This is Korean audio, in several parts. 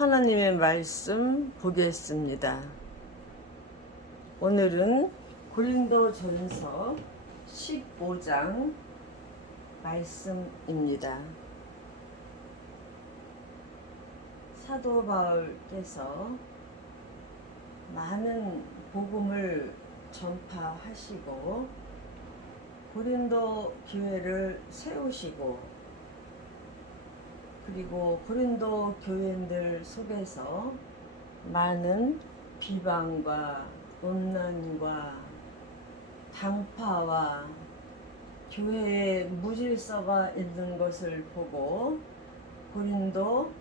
하나님의 말씀 보겠습니다. 오늘은 고린도전서 15장 말씀입니다. 사도 바울께서 많은 복음을 전파하시고 고린도 교회를 세우시고, 그리고 고린도 교인들 속에서 많은 비방과 논란과 당파와 교회의 무질서가 있는 것을 보고 고린도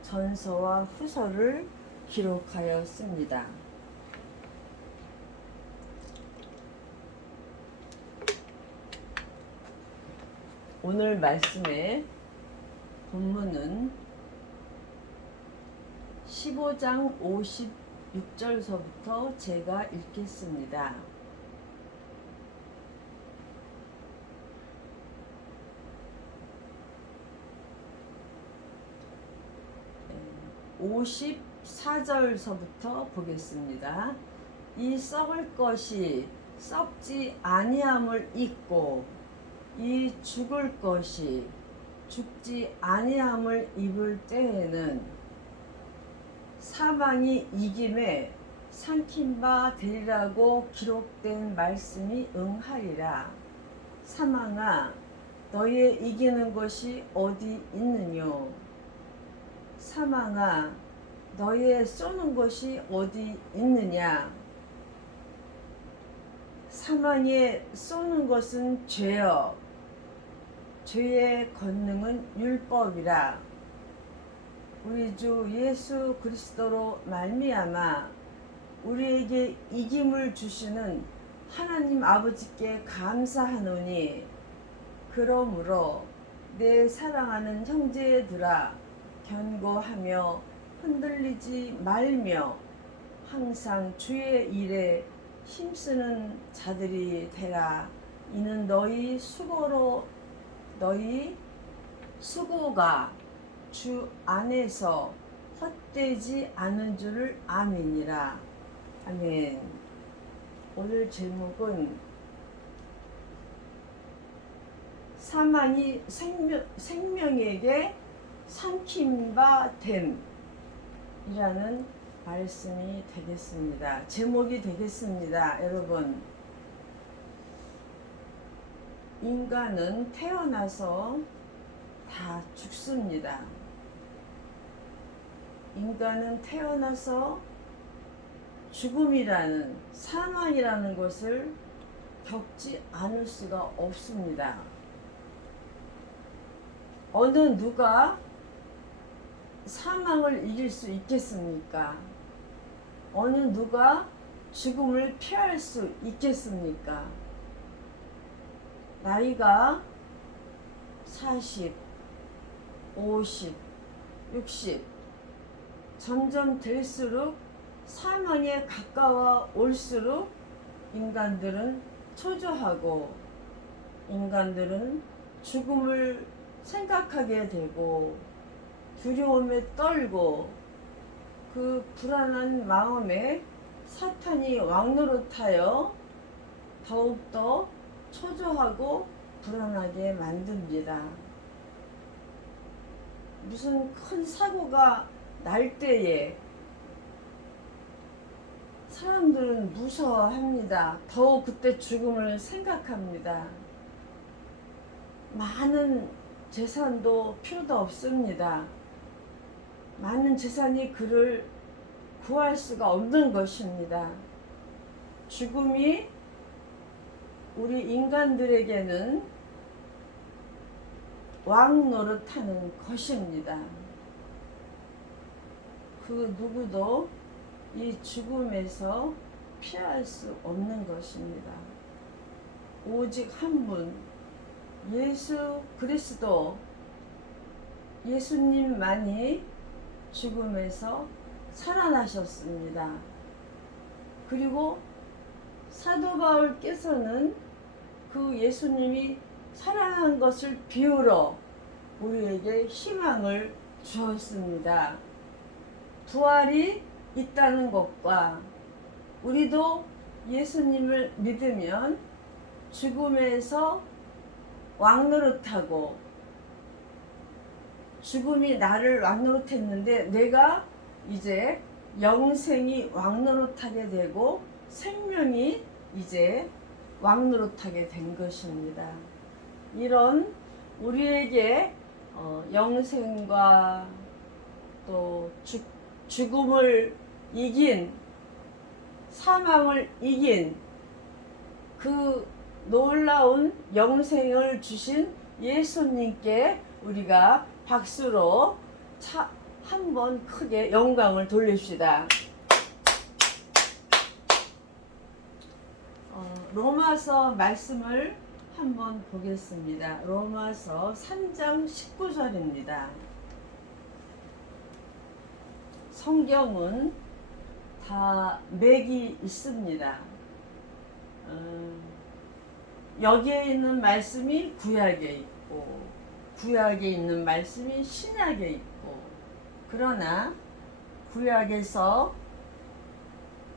전서와 후서를 기록하였습니다. 오늘 말씀의 본문은 15장 56절서부터 제가 읽겠습니다. 네, 54절서부터 보겠습니다. 이 썩을 것이 썩지 아니함을 잊고 이 죽을 것이 죽지 아니함을 입을 때에는 사망이 이김에 삼킨 바 되리라고 기록된 말씀이 응하리라. 사망아, 너의 이기는 것이 어디 있느뇨? 사망아, 너의 쏘는 것이 어디 있느냐? 사망에 쏘는 것은 죄여, 죄의 권능은 율법이라. 우리 주 예수 그리스도로 말미암아 우리에게 이김을 주시는 하나님 아버지께 감사하노니, 그러므로 내 사랑하는 형제들아, 견고하며 흔들리지 말며 항상 주의 일에 힘쓰는 자들이 되라. 이는 너희 수고가 주 안에서 헛되지 않은 줄을 아미니라. 아멘. 오늘 제목은 사망이 생명에게 삼킨 바 됨이라는 말씀이 되겠습니다. 제목이 되겠습니다. 여러분, 인간은 태어나서 다 죽습니다. 인간은 태어나서 죽음이라는, 사망이라는 것을 겪지 않을 수가 없습니다. 어느 누가 사망을 이길 수 있겠습니까? 어느 누가 죽음을 피할 수 있겠습니까? 나이가 40, 50, 60 점점 될수록 사망에 가까워 올수록 인간들은 초조하고, 인간들은 죽음을 생각하게 되고 두려움에 떨고, 그 불안한 마음에 사탄이 왕노릇하여 더욱더 초조하고 불안하게 만듭니다. 무슨 큰 사고가 날 때에 사람들은 무서워합니다. 더욱 그때 죽음을 생각합니다. 많은 재산도 필요도 없습니다. 많은 재산이 그를 구할 수가 없는 것입니다. 죽음이 우리 인간들에게는 왕 노릇하는 것입니다. 그 누구도 이 죽음에서 피할 수 없는 것입니다. 오직 한 분, 예수 그리스도, 예수님만이 죽음에서 살아나셨습니다. 그리고 사도 바울께서는 그 예수님이 살아난 것을 비유로 우리에게 희망을 주었습니다. 부활이 있다는 것과 우리도 예수님을 믿으면 죽음에서 왕노릇하고 죽음이 나를 왕노릇했는데 내가 이제 영생이 왕노릇하게 되고 생명이 이제 왕노릇하게 된 것입니다. 이런 우리에게 영생과 또 죽음을 이긴 사망을 이긴 그 놀라운 영생을 주신 예수님께 우리가 박수로 한번 크게 영광을 돌립시다. 로마서 말씀을 한번 보겠습니다. 로마서 3장 19절입니다. 성경은 다 맥이 있습니다. 여기에 있는 말씀이 구약에 있고 구약에 있는 말씀이 신약에 있고 그러나 구약에서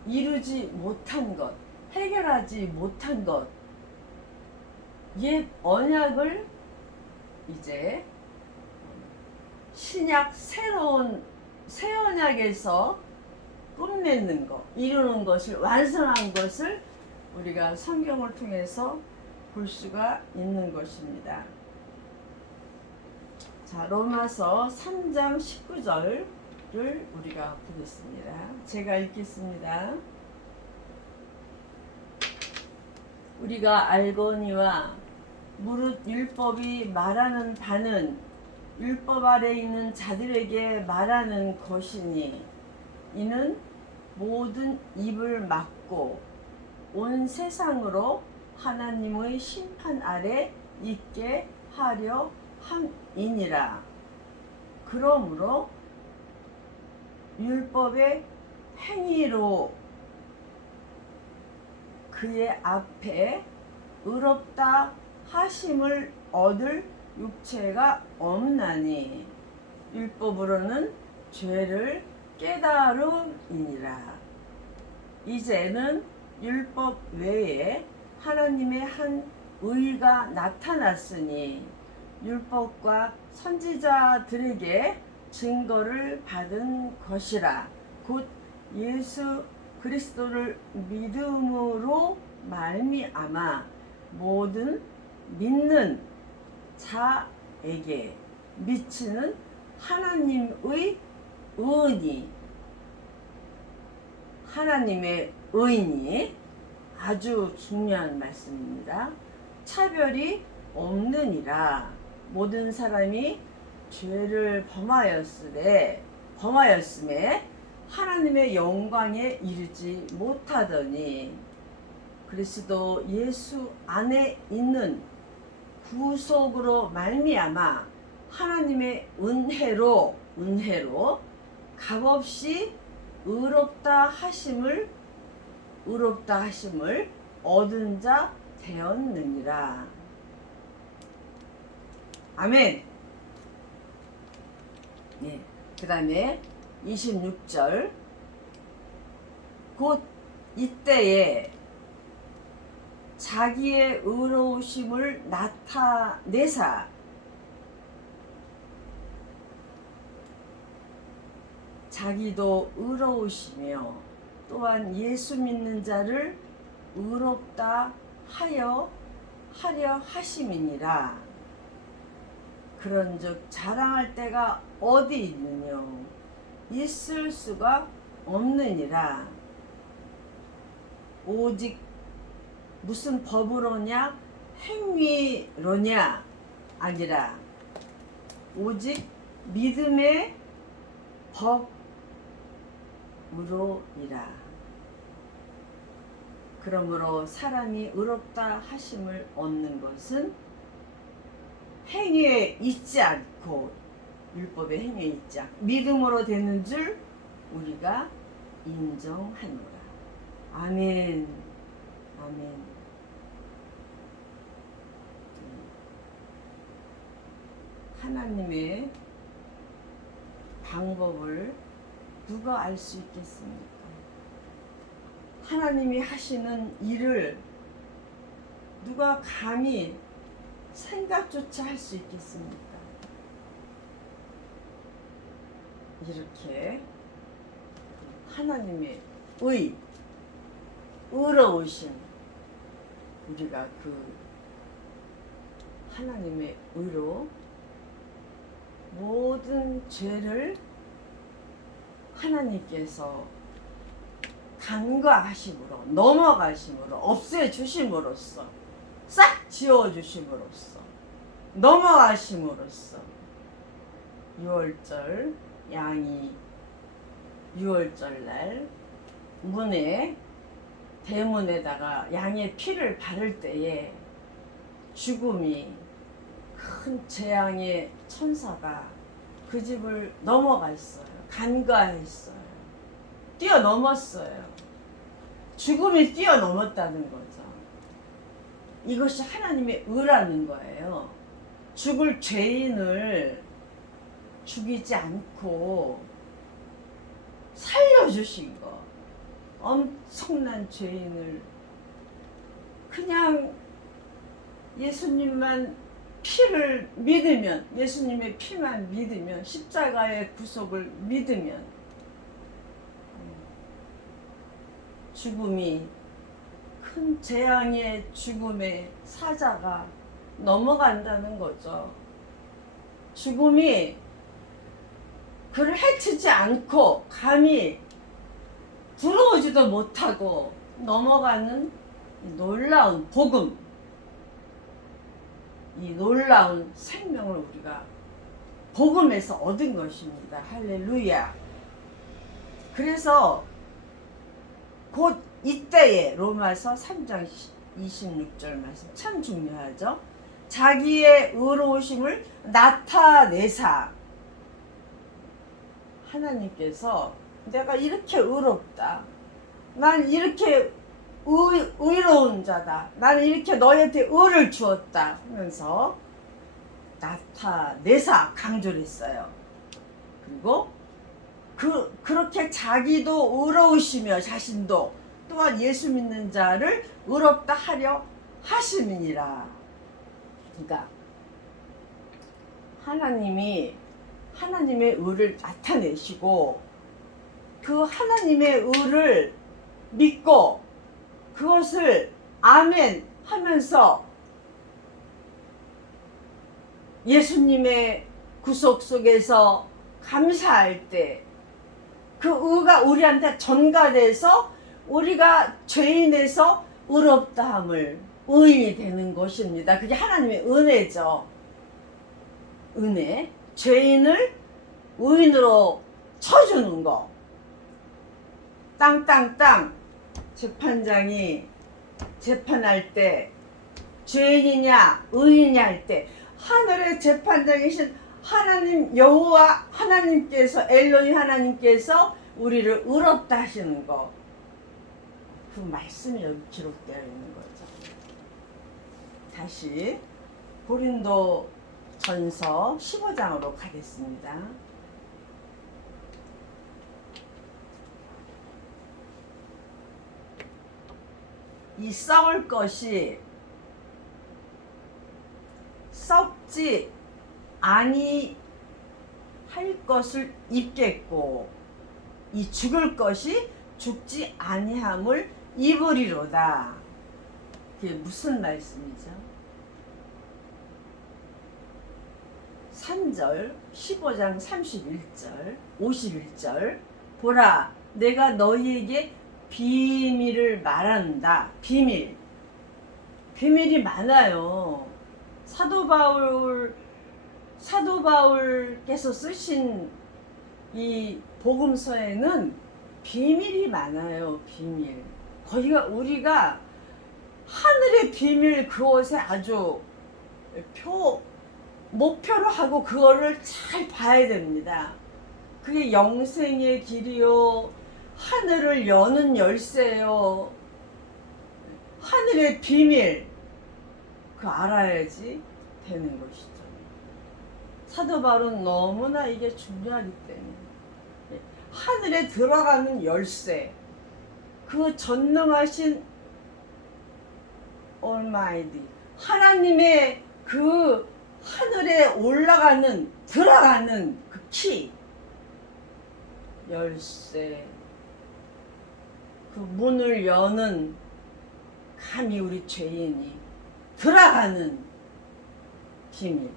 이루지 못한 것, 해결하지 못한 것, 옛 언약을 이제 신약 새로운 새 언약에서 끝맺는 것, 이루는 것을 완성한 것을 우리가 성경을 통해서 볼 수가 있는 것입니다. 자, 로마서 3장 19절을 우리가 보겠습니다. 제가 읽겠습니다. 우리가 알거니와 무릇 율법이 말하는 바는 율법 아래 있는 자들에게 말하는 것이니 이는 모든 입을 막고 온 세상으로 하나님의 심판 아래 있게 하려 함이니라. 그러므로 율법의 행위로 그의 앞에 의롭다 하심을 얻을 육체가 없나니 율법으로는 죄를 깨달음이니라. 이제는 율법 외에 하나님의 한 의가 나타났으니 율법과 선지자들에게 증거를 받은 것이라. 곧 예수 그리스도를 믿음으로 말미암아 모든 믿는 자에게 미치는 하나님의 의인이 하나님의 의인이 아주 중요한 말씀입니다. 차별이 없느니라. 모든 사람이 죄를 범하였음에 하나님의 영광에 이르지 못하더니 그리스도 예수 안에 있는 구속으로 말미암아 하나님의 은혜로 값없이 의롭다 하심을 얻은 자 되었느니라. 아멘. 네. 그 다음에 26절. 곧 이때에 자기의 의로우심을 나타내사 자기도 의로우시며 또한 예수 믿는 자를 의롭다 하려 하심이니라. 그런즉 자랑할 때가 어디 있느냐 있을 수가 없느니라. 오직 무슨 법으로냐 행위로냐 아니라 오직 믿음의 법으로이라. 그러므로 사람이 의롭다 하심을 얻는 것은 행위에 있지 않고 율법의 행위에 있지 않고 믿음으로 되는 줄 우리가 인정하노라. 아멘. 아멘. 하나님의 방법을 누가 알 수 있겠습니까? 하나님이 하시는 일을 누가 감히 생각조차 할 수 있겠습니까? 이렇게 하나님의 의로우신, 우리가 그 하나님의 의로 모든 죄를 하나님께서 간과하심으로, 넘어가심으로, 없애주심으로써, 싹 지워주심으로써, 넘어가심으로써 6월절 양이 6월절 날 대문에다가 양의 피를 바를 때에 죽음이, 큰 재앙의 천사가 그 집을 넘어갔어요. 간과했어요. 뛰어넘었어요. 죽음이 뛰어넘었다는 거죠. 이것이 하나님의 의라는 거예요. 죽을 죄인을 죽이지 않고 살려주신 거. 엄청난 죄인을 그냥 예수님만 피를 믿으면, 예수님의 피만 믿으면, 십자가의 구속을 믿으면 죽음이, 큰 재앙의 죽음의 사자가 넘어간다는 거죠. 죽음이 그를 해치지 않고 감히 들어오지도 못하고 넘어가는 놀라운 복음, 이 놀라운 생명을 우리가 복음에서 얻은 것입니다. 할렐루야. 그래서 곧 이때에 로마서 3장 26절 말씀 참 중요하죠. 자기의 의로우심을 나타내사, 하나님께서 내가 이렇게 의롭다, 난 이렇게 의로운 자다, 나는 이렇게 너희한테 의를 주었다 하면서 나타내사 강조를 했어요. 그리고 그렇게 자기도 의로우시며 자신도 또한 예수 믿는 자를 의롭다 하려 하심이니라. 그러니까 하나님이 하나님의 의를 나타내시고 그 하나님의 의를 믿고 그것을 아멘 하면서 예수님의 구속 속에서 감사할 때 그 의가 우리한테 전가돼서 우리가 죄인에서 의롭다함을 의인이 되는 것입니다. 그게 하나님의 은혜죠. 은혜. 죄인을 의인으로 쳐주는 거. 땅땅땅 재판장이 재판할 때 죄인이냐 의인이냐 할 때 하늘의 재판장이신 하나님 여호와 하나님께서, 엘로히 하나님께서 우리를 의롭다 하시는 거, 그 말씀이 여기 기록되어 있는 거죠. 다시 고린도 전서 15장으로 가겠습니다. 이 썩을 것이 썩지 아니할 것을 입겠고 이 죽을 것이 죽지 아니함을 입으리로다. 그게 무슨 말씀이죠? 3절 15장 31절 51절 보라 내가 너희에게 비밀을 말한다. 비밀이 많아요. 사도 바울께서 쓰신 이 복음서에는 비밀이 많아요. 비밀. 거기가 우리가 하늘의 비밀 그것에 아주 목표로 하고 그거를 잘 봐야 됩니다. 그게 영생의 길이요, 하늘을 여는 열쇠요, 하늘의 비밀 그 알아야지 되는 것이죠. 사도 바울은 너무나 이게 중요하기 때문에 하늘에 들어가는 열쇠, 그 전능하신 얼마이디 하나님의 그 하늘에 올라가는 들어가는 그 키, 열쇠, 그 문을 여는 감히 우리 죄인이 들어가는 비밀,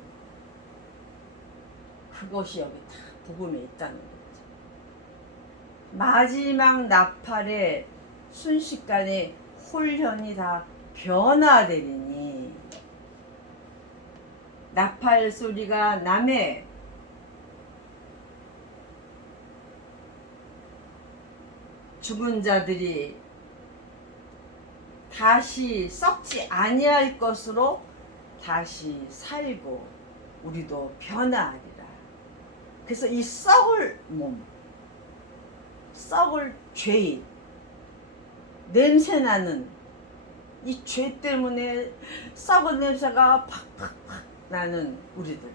그것이 여기 다 복음에 있다는 거죠. 마지막 나팔에 순식간에 홀현이 다 변화되리니 나팔 소리가 나매 죽은 자들이 다시 썩지 아니할 것으로 다시 살고 우리도 변화하리라. 그래서 이 썩을 몸, 썩을 죄인, 냄새나는 이 죄 때문에 썩은 냄새가 팍팍팍 나는 우리들,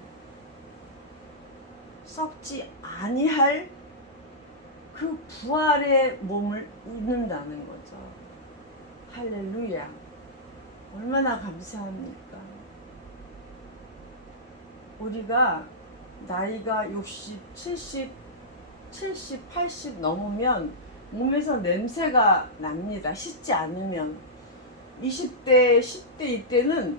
썩지 아니할 그 부활의 몸을 입는다는 거죠. 할렐루야. 얼마나 감사합니까? 우리가 나이가 60, 70, 80 넘으면 몸에서 냄새가 납니다. 씻지 않으면. 20대, 10대 이때는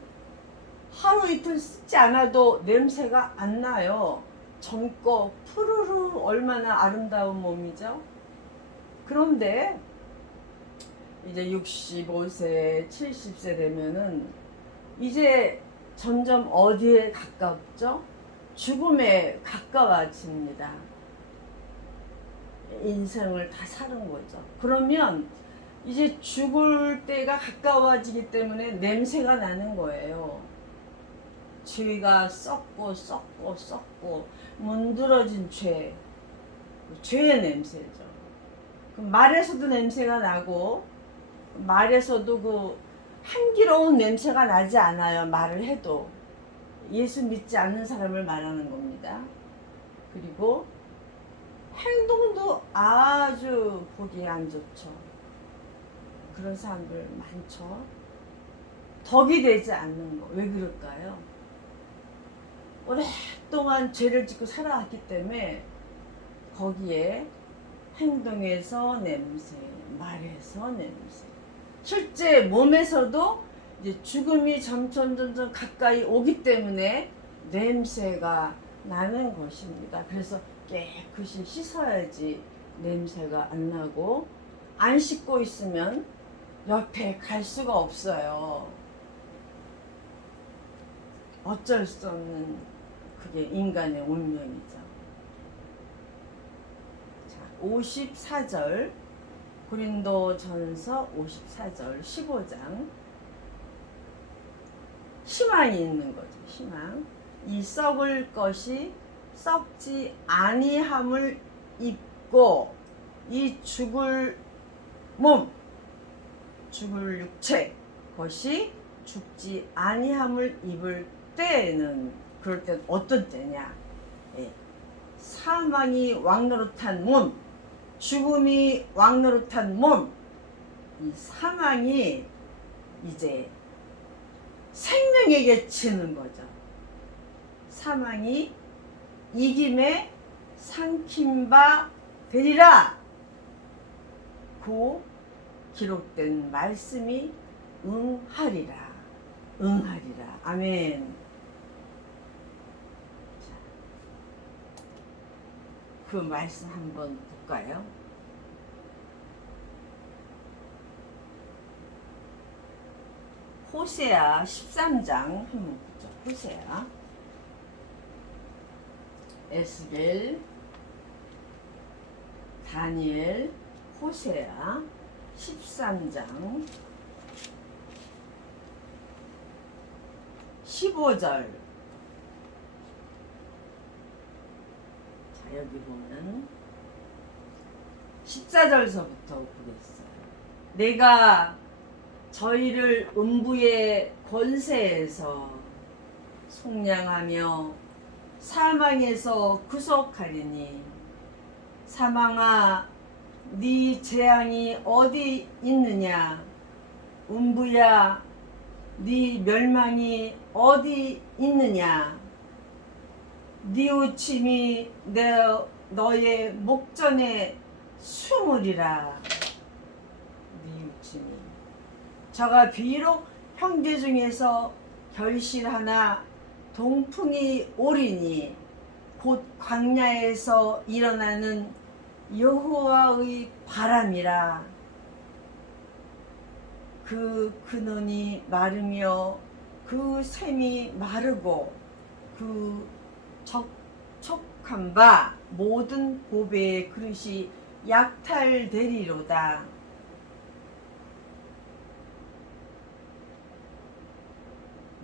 하루 이틀 씻지 않아도 냄새가 안 나요. 젊고 푸르르 얼마나 아름다운 몸이죠. 그런데 이제 65세, 70세 되면은 이제 점점 어디에 가깝죠? 죽음에 가까워집니다. 인생을 다 사는 거죠. 그러면 이제 죽을 때가 가까워지기 때문에 냄새가 나는 거예요. 죄가 썩고 문드러진 죄의 냄새죠. 그 말에서도 냄새가 나고, 말에서도 그 향기로운 냄새가 나지 않아요. 말을 해도. 예수 믿지 않는 사람을 말하는 겁니다. 그리고 행동도 아주 보기 안 좋죠. 그런 사람들 많죠. 덕이 되지 않는 거. 왜 그럴까요? 오랫동안 죄를 짓고 살아왔기 때문에 거기에 행동에서 냄새, 말에서 냄새, 실제 몸에서도 이제 죽음이 점점 가까이 오기 때문에 냄새가 나는 것입니다. 그래서 깨끗이 씻어야지 냄새가 안 나고, 안 씻고 있으면 옆에 갈 수가 없어요. 어쩔 수 없는 그게 인간의 운명이죠. 자, 54절, 고린도전서 54절 15장, 희망이 있는 거죠. 희망. 이 썩을 것이 썩지 아니함을 입고, 이 죽을 몸, 죽을 육체, 것이 죽지 아니함을 입을 때에는, 그럴 때 어떤 때냐? 사망이 왕노릇한 몸, 죽음이 왕노릇한 몸, 이 사망이 이제 생명에게 치는 거죠. 사망이 이김에 삼킨 바 되리라. 고 기록된 말씀이 응하리라. 응하리라. 아멘. 자, 그 말씀 한번 볼까요? 호세아 13장 한번 보죠. 호세아, 에스겔, 다니엘, 호세아 13장 15절. 자, 여기 보면 14절서부터 보겠어요. 내가 저희를 음부의 권세에서 속량하며 사망에서 구속하리니 사망아 네 재앙이 어디 있느냐. 음부야 네 멸망이 어디 있느냐. 뉘우침이 너의 목전에 숨으리라. 뉘우침이. 저가 비록 형제 중에서 결실하나 동풍이 오리니 곧 광야에서 일어나는 여호와의 바람이라. 그 근원이 마르며 그 샘이 마르고 그 적촉한 바 모든 보배의 그릇이 약탈되리로다.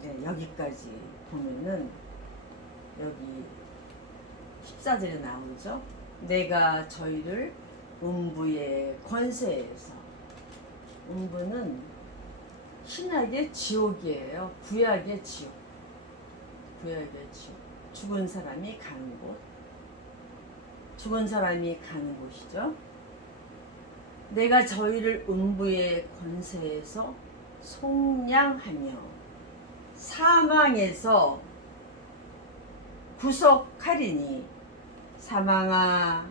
네, 여기까지 보면은 여기 14절에 나오죠. 내가 저희를 음부의 권세에서. 음부는 신약의 지옥이에요. 구약의 지옥. 구약의 지옥. 죽은 사람이 가는 곳. 죽은 사람이 가는 곳이죠. 내가 저희를 음부의 권세에서 속량하며 사망에서 구속하리니. 사망아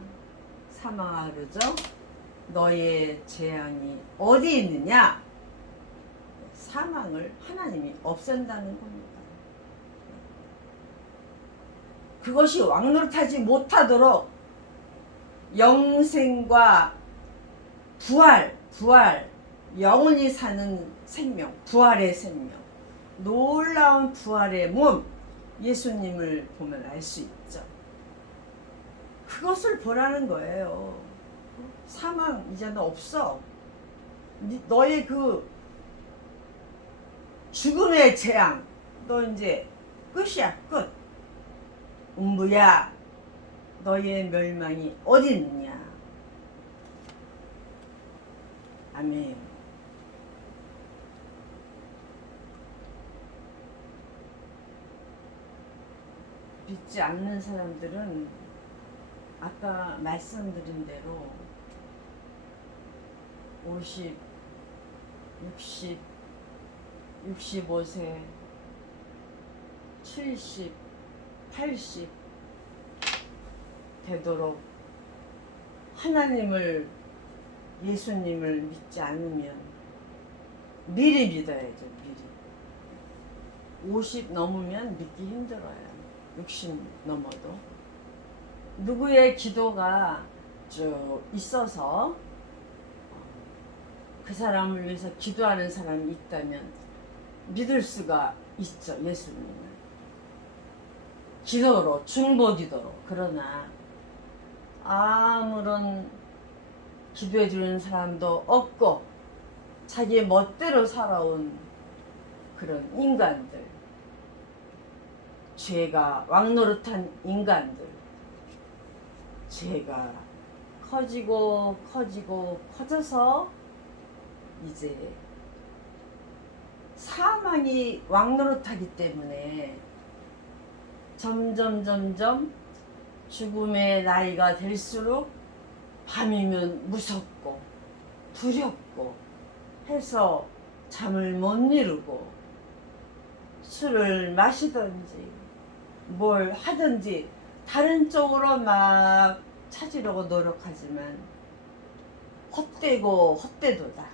사망아 그러죠. 너의 재앙이 어디 있느냐. 사망을 하나님이 없앤다는 겁니다. 그것이 왕노릇하지 못하도록 영생과 부활, 영원히 사는 생명, 부활의 생명, 놀라운 부활의 몸, 예수님을 보면 알 수 있죠. 그것을 보라는 거예요. 사망 이제는 없어. 너의 그 죽음의 재앙, 너 이제 끝이야, 끝. 음부야 너의 멸망이 어디 있느냐. 아멘. 믿지 않는 사람들은 아까 말씀드린 대로 50, 60, 65세, 70, 80 되도록 하나님을, 예수님을 믿지 않으면 미리 믿어야죠. 미리. 50 넘으면 믿기 힘들어요. 60 넘어도. 누구의 기도가 있어서 그 사람을 위해서 기도하는 사람이 있다면 믿을 수가 있죠. 예수님을. 기도로, 중보 기도로. 그러나 아무런 기도해 주는 사람도 없고 자기 멋대로 살아온 그런 인간들, 죄가 왕노릇한 인간들, 죄가 커지고 커져서 이제 사망이 왕노릇하기 때문에 점점 죽음의 나이가 될수록 밤이면 무섭고 두렵고 해서 잠을 못 이루고 술을 마시든지 뭘 하든지 다른 쪽으로 막 찾으려고 노력하지만 헛되고 헛되도다.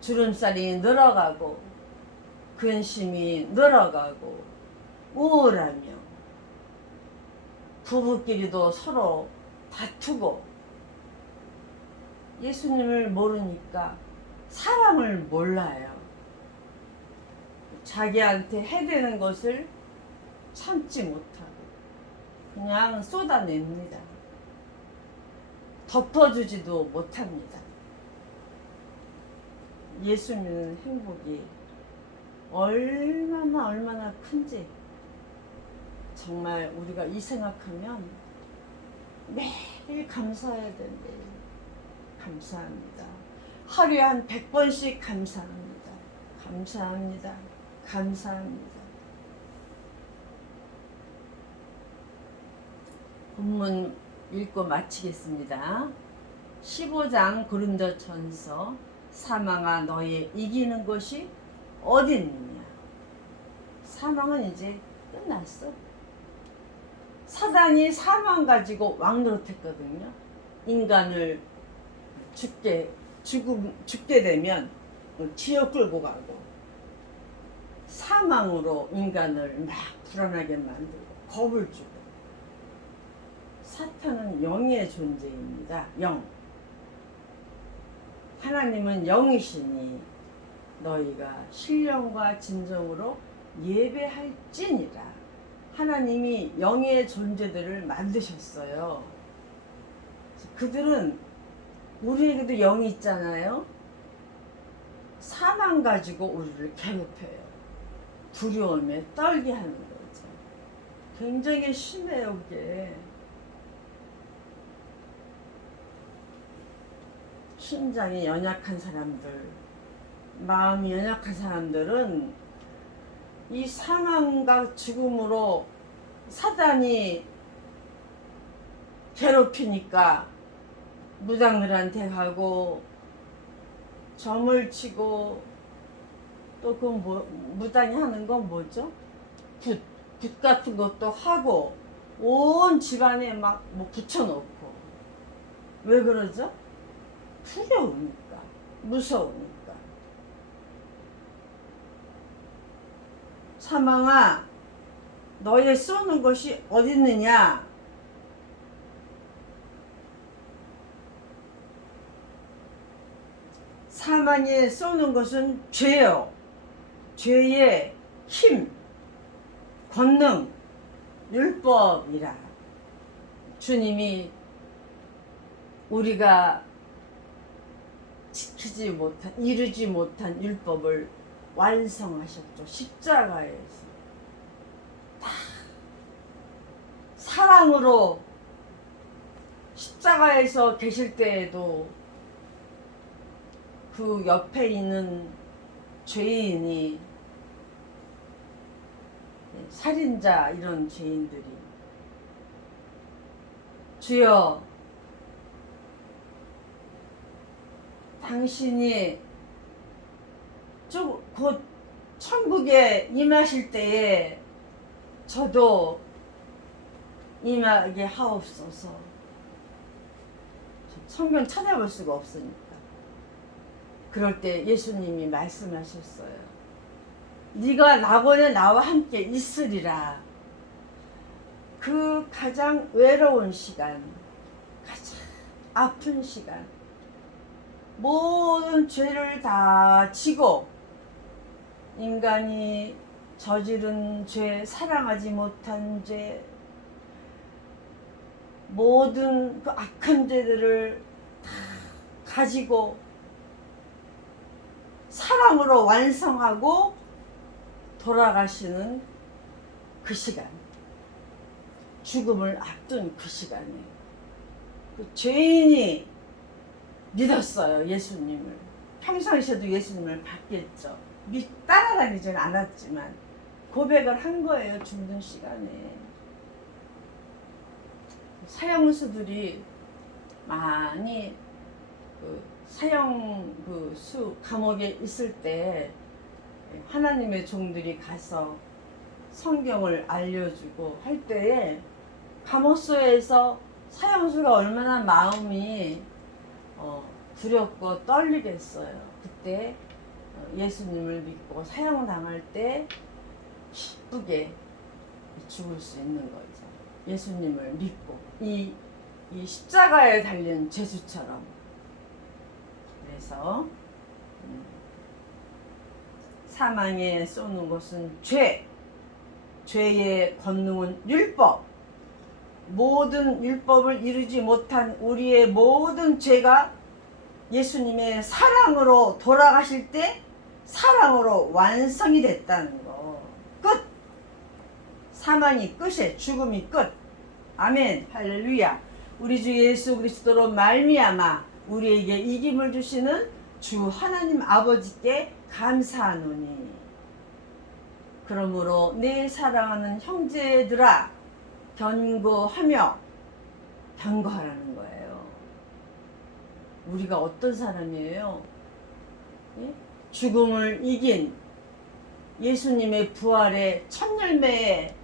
주름살이 늘어가고 근심이 늘어가고 우울하며 부부끼리도 서로 다투고 예수님을 모르니까 사랑을 몰라요. 자기한테 해대는 것을 참지 못하고 그냥 쏟아냅니다. 덮어주지도 못합니다. 예수 믿는 행복이 얼마나 큰지 정말 우리가 이 생각하면 매일 감사해야 되는데 감사합니다. 하루에 한 100번씩 감사합니다. 감사합니다. 감사합니다. 본문 읽고 마치겠습니다. 15장 고린도전서. 사망아 너희 이기는 것이 어디 있느냐. 사망은 이제 끝났어. 사단이 사망 가지고 왕노릇했거든요. 인간을 죽게 되면 지옥 끌고 가고 사망으로 인간을 막 불안하게 만들고 겁을 주고. 사탄은 영의 존재입니다. 영. 하나님은 영이시니 너희가 신령과 진정으로 예배할지니라. 하나님이 영의 존재들을 만드셨어요. 그들은 우리에게도 영이 있잖아요. 사망 가지고 우리를 괴롭혀요. 두려움에 떨게 하는 거죠. 굉장히 심해요, 그게. 심장이 연약한 사람들, 마음이 연약한 사람들은 이 사망과 죽음으로 사단이 괴롭히니까 무당들한테 가고 점을 치고 또 그 무당이 하는 건 뭐죠? 굿 같은 것도 하고 온 집안에 막 뭐 붙여놓고. 왜 그러죠? 두려우니까, 무서우니까. 사망아 너의 쏘는 것이 어디 있느냐. 사망에 쏘는 것은 죄요. 죄의 힘, 권능, 율법이라. 주님이 우리가 지키지 못한, 이루지 못한 율법을 완성하셨죠. 십자가에서. 다 사랑으로 십자가에서 계실 때에도 그 옆에 있는 죄인이, 살인자 이런 죄인들이 주여 당신이 곧 천국에 임하실 때에 저도 임하게 하옵소서. 성경 찾아볼 수가 없으니까. 그럴 때 예수님이 말씀하셨어요. 네가 낙원에 나와 함께 있으리라. 그 가장 외로운 시간, 가장 아픈 시간, 모든 죄를 다 지고 인간이 저지른 죄, 사랑하지 못한 죄, 모든 그 악한 죄들을 다 가지고 사랑으로 완성하고 돌아가시는 그 시간, 죽음을 앞둔 그 시간에 그 죄인이 믿었어요, 예수님을. 평상시에도 예수님을 봤겠죠. 따라다니지는 않았지만 고백을 한 거예요, 죽는 시간에. 사형수들이 많이 감옥에 있을 때 하나님의 종들이 가서 성경을 알려주고 할 때에 감옥소에서 사형수가 얼마나 마음이 두렵고 떨리겠어요. 그때 예수님을 믿고 사형당할 때 기쁘게 죽을 수 있는 거죠. 예수님을 믿고 이 십자가에 달린 죄수처럼. 그래서 사망에 쏘는 것은 죄의 권능은 율법. 모든 율법을 이루지 못한 우리의 모든 죄가 예수님의 사랑으로 돌아가실 때 사랑으로 완성이 됐다는 거. 끝. 사망이 끝에 죽음이 끝. 아멘. 할렐루야. 우리 주 예수 그리스도로 말미암아 우리에게 이김을 주시는 주 하나님 아버지께 감사하노니. 그러므로 내 사랑하는 형제들아, 견고하며 경거하라는 거예요. 우리가 어떤 사람이에요? 예? 죽음을 이긴 예수님의 부활의 첫 열매에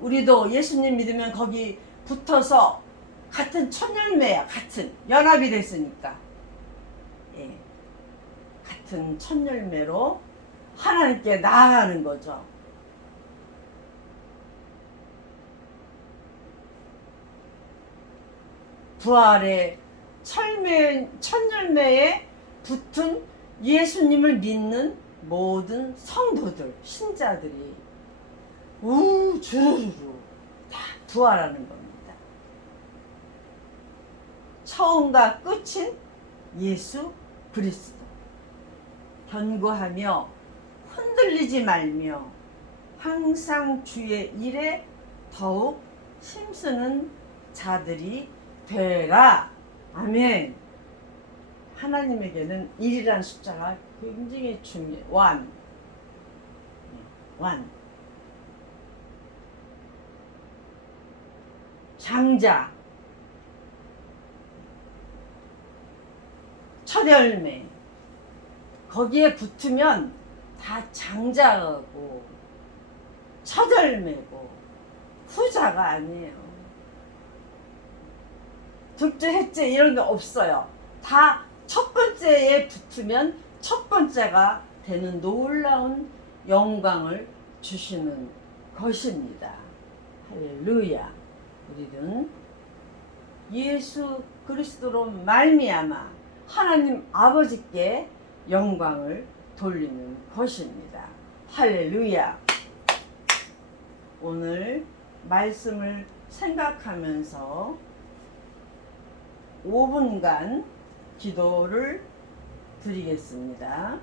우리도 예수님 믿으면 거기 붙어서 같은 첫 열매야. 같은 연합이 됐으니까. 예. 같은 첫 열매로 하나님께 나아가는 거죠. 부활의 첫 열매에 붙은 예수님을 믿는 모든 성도들, 신자들이 주르르 다 부활하는 겁니다. 처음과 끝인 예수 그리스도. 견고하며 흔들리지 말며 항상 주의 일에 더욱 힘쓰는 자들이 되라. 아멘. 하나님에게는 1이라는 숫자가 굉장히 중요해요. 완. 장자. 첫 열매. 거기에 붙으면 다 장자고 첫 열매고 후자가 아니에요. 둘째, 셋째 이런 게 없어요. 다 첫 번째에 붙으면 첫 번째가 되는 놀라운 영광을 주시는 것입니다. 할렐루야. 우리는 예수 그리스도로 말미암아 하나님 아버지께 영광을 돌리는 것입니다. 할렐루야. 오늘 말씀을 생각하면서 5분간 기도를 드리겠습니다.